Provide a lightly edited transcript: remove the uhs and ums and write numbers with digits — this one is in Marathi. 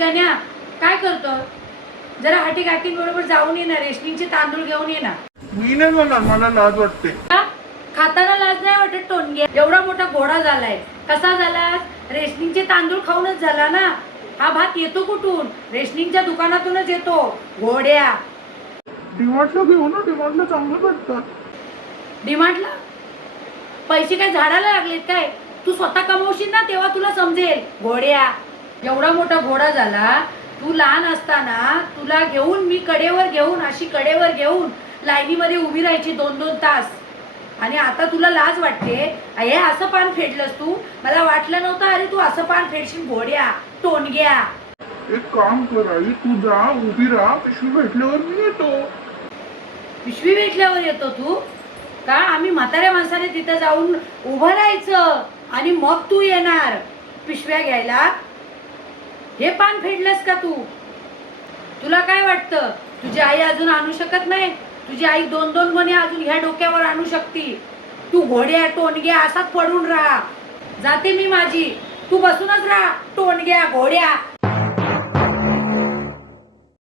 गण्या काय करतो? जरा हाटी काकींबरोबर जाऊन ये ना, रेशनिंगचे तांदूळ घेऊन ये ना. मी नाही जाणार, मला लाज वाटते. का? खाताना लाज नाही वाटत? टोनगे एवढा मोठा घोडा झालाय, कसा झाला? रेशनिंगचे तांदूळ खाऊनच झाला ना. हा भात येतो कुठून? रेशनिंगच्या दुकानातूनच येतो. घोड्या डिमांडला घेऊ ना, डिमांडला चांगलं भेटतात. डिमांडला पैसे काय झाडाला लागलेत काय? तू स्वतः कमवशील ना, तेव्हा तुला समजेल. घोड्या एवढा मोठा घोडा झाला. तू लहान असताना तुला घेऊन मी कडेवर घेऊन, अशी कडेवर घेऊन लाईनीमध्ये उभी राहायची 2-2 तास. आणि आता तुला लाज वाटते? हे असं पान फेडलंस तू? मला वाटलं नव्हतं. अरे तू असं पान फेडशील. घोड्या टोनग्या. एक काम कर आई, तू जा उभी राहा, पिशवी भेटल्यावर मी येतो. पिशवी भेटल्यावर येतो तू का? आम्ही म्हाताऱ्या माणसाने तिथं जाऊन उभं राहायचं आणि मग तू येणार पिशव्या घ्यायला? हे पान फेडलंस का तू? तुला काय वाटतं तुझी आई अजून आणू शकत नाही? तुझी आई 2-2 मणे अजून ह्या डोक्यावर आणू शकती. तू घोड्या टोनग्या असाच पडून राहा. जाते मी माझी, तू बसूनच राहा. टोनग्या घोड्या.